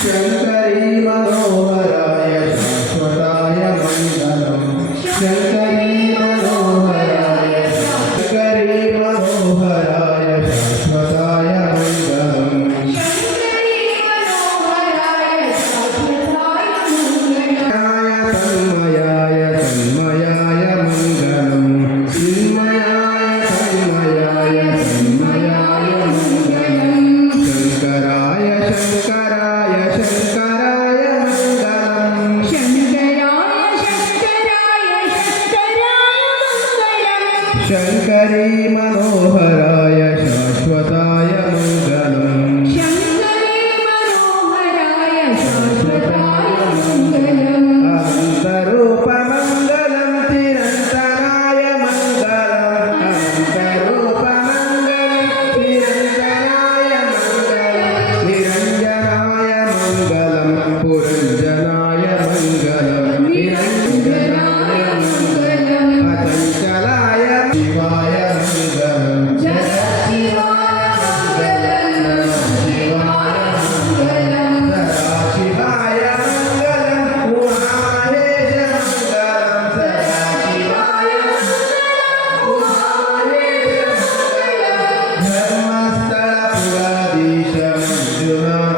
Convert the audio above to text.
शङ्करी Manoharrai السلام